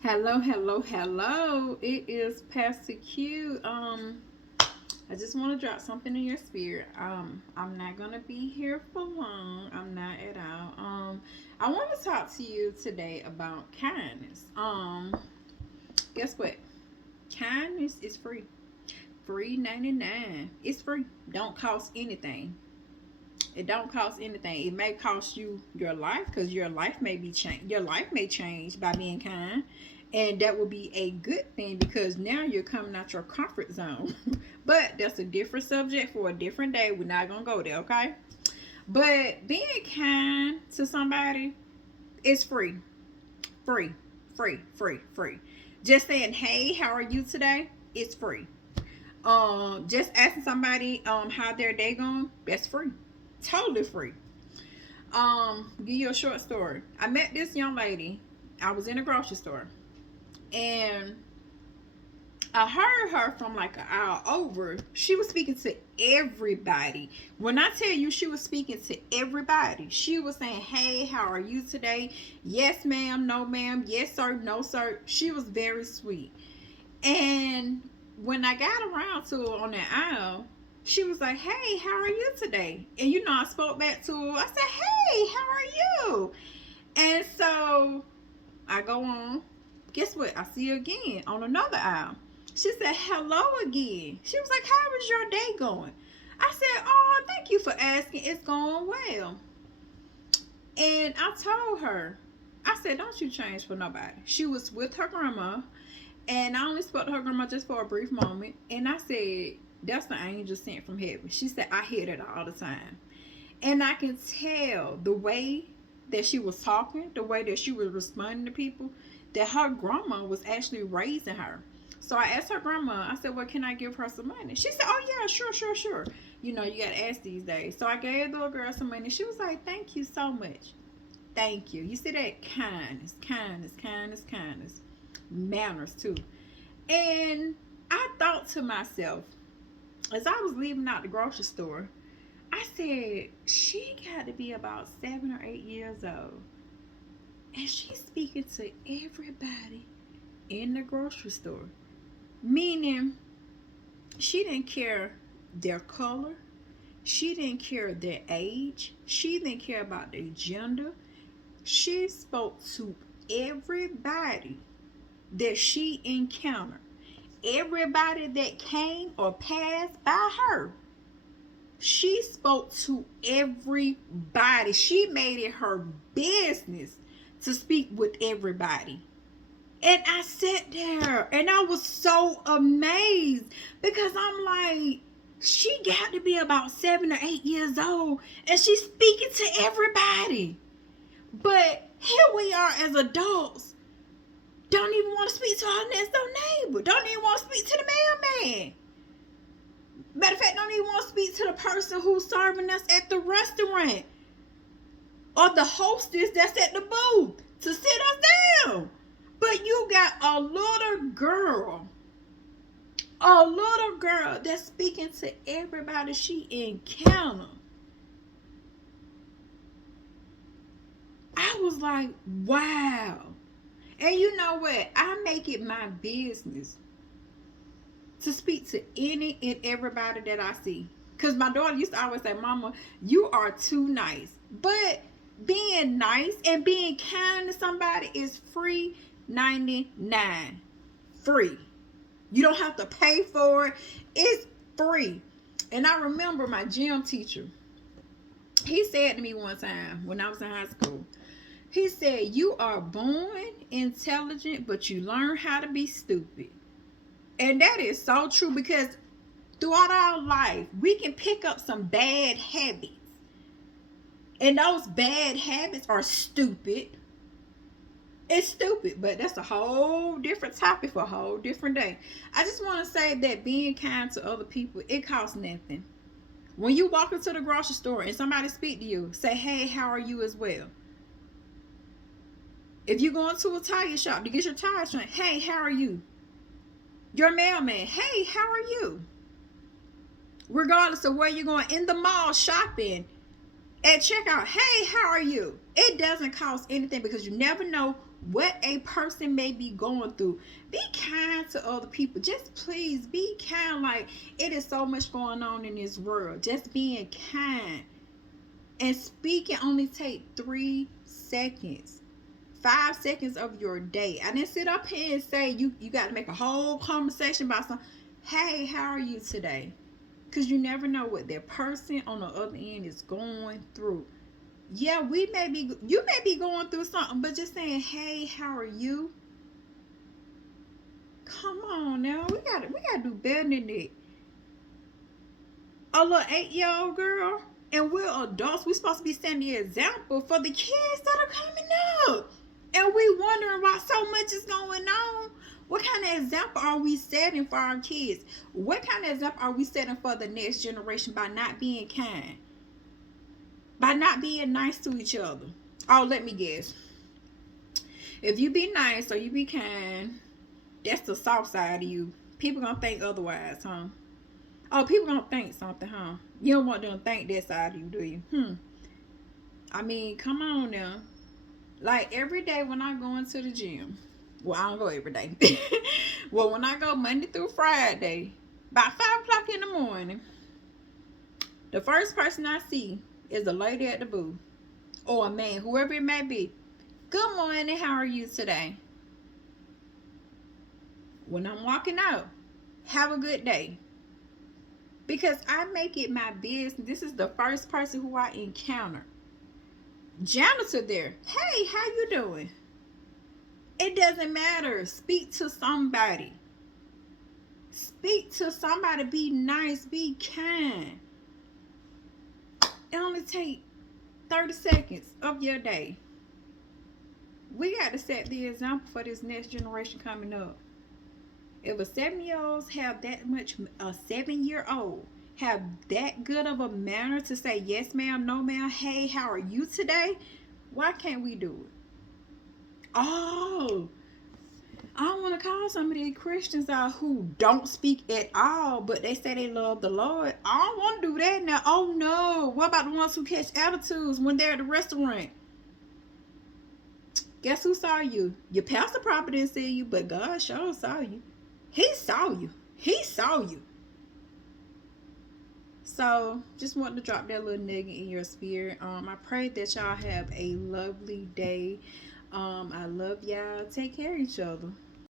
Hello, hello, hello. It is Pastor Q. I just want to drop something in your spirit. I'm not gonna be here for long. I'm not at all. I want to talk to you today about kindness. Guess what? Kindness is free. Free 99. It's free. Don't cost anything. It don't cost anything. It may cost you your life because your life may be changed. Your life may change by being kind, and that will be a good thing because now you're coming out your comfort zone. But that's a different subject for a different day. We're not gonna go there, okay? But being kind to somebody is free, free, free, free, free. Just saying, "Hey, how are you today?" It's free. Just asking somebody how their day going, that's free, totally free. Give you a short story. I met this young lady. I was in a grocery store, and I heard her from like an hour over. She was speaking to everybody. When I tell you she was speaking to everybody, she was saying, "Hey, how are you today? Yes, ma'am. No, ma'am. Yes, sir. No, sir." She was very sweet. And when I got around to her on that aisle, she was like, "Hey, how are you today?" And I spoke back to her. I said, "Hey, how are you?" And so I go on. Guess what? I see her again on another aisle. She said, "Hello again." She was like, "How is your day going?" I said, "Oh, thank you for asking. It's going well." And I told her, I said, "Don't you change for nobody." She was with her grandma, and I only spoke to her grandma just for a brief moment. And I said, "That's the angel sent from heaven." She said, "I hear that all the time." And I can tell the way that she was talking, the way that she was responding to people, that her grandma was actually raising her. So I asked her grandma, I said, "Well, can I give her some money?" She said, "Oh, yeah, sure, sure, sure." You got to ask these days. So I gave the little girl some money. She was like, "Thank you so much." Thank you. You see that? Kindness, kindness, kindness, kindness. Manners, too. And I thought to myself, as I was leaving out the grocery store, I said, she got to be about 7 or 8 years old. And she's speaking to everybody in the grocery store. Meaning, she didn't care their color. She didn't care their age. She didn't care about their gender. She spoke to everybody that she encountered. Everybody that came or passed by her. She spoke to everybody. She made it her business to speak with everybody. And I sat there and I was so amazed because I'm like, she got to be about 7 or 8 years old and she's speaking to everybody. But here we are as adults, don't even want to speak to our next door neighbor, don't even want to speak to the mailman. Matter of fact, don't even want to speak to the person who's serving us at the restaurant or the hostess that's at the booth to sit us down. But you got a little girl that's speaking to everybody she encountered. I was like, wow. And you know what? I make it my business to speak to any and everybody that I see. Because my daughter used to always say, "Mama, you are too nice." But being nice and being kind to somebody is free 99. Free. You don't have to pay for it. It's free. And I remember my gym teacher. He said to me one time when I was in high school, he said, "You are born intelligent, but you learn how to be stupid." And that is so true because throughout our life, we can pick up some bad habits. And those bad habits are stupid. It's stupid, but that's a whole different topic for a whole different day. I just want to say that being kind to other people, it costs nothing. When you walk into the grocery store and somebody speak to you, say, "Hey, how are you?" as well. If you go into a tire shop to get your tires changed, "Hey, how are you?" Your mailman, "Hey, how are you?" Regardless of where you're going, in the mall shopping, at checkout, "Hey, how are you?" It doesn't cost anything because you never know what a person may be going through. Be kind to other people. Just please be kind. Like, it is so much going on in this world. Just being kind. And speaking only take 3 seconds. 5 seconds of your day. I didn't sit up here and say you got to make a whole conversation about something. Hey, how are you today? Because you never know what that person on the other end is going through. Yeah, you may be going through something, but just saying, hey, how are you? Come on now, we gotta do better than that. A little 8-year-old girl, and we're adults. We're supposed to be setting the example for the kids that are coming up, and we wondering why so much is going on. What kind of example are we setting for our kids? What kind of example are we setting for the next generation by not being kind? By not being nice to each other. Oh, let me guess. If you be nice or you be kind, that's the soft side of you. People gonna think otherwise, huh? Oh, people gonna think something, huh? You don't want them to think that side of you, do you? I mean, come on now. Like, every day when I go into the gym, well, I don't go every day. Well, when I go Monday through Friday, by 5 o'clock in the morning, the first person I see is a lady at the booth, or a man, whoever it may be. Good morning, how are you today? When I'm walking out, have a good day. Because I make it my business. This is the first person who I encounter. Janitor there. Hey, how you doing? It doesn't matter. Speak to somebody. Speak to somebody. Be nice. Be kind. It only takes 30 seconds of your day. We got to set the example for this next generation coming up. If a 7-year-old have that much, a 7-year-old have that good of a manner to say yes ma'am, no ma'am, hey, how are you today? Why can't we do it? Oh, I don't want to call some of these Christians out who don't speak at all, but they say they love the Lord. I don't want to do that now. Oh no, what about the ones who catch attitudes when they're at the restaurant? Guess who saw you? Your pastor probably didn't see you, but God sure saw you. He saw you. He saw you. So, just wanted to drop that little nugget in your spirit. I pray that y'all have a lovely day. I love y'all. Take care of each other.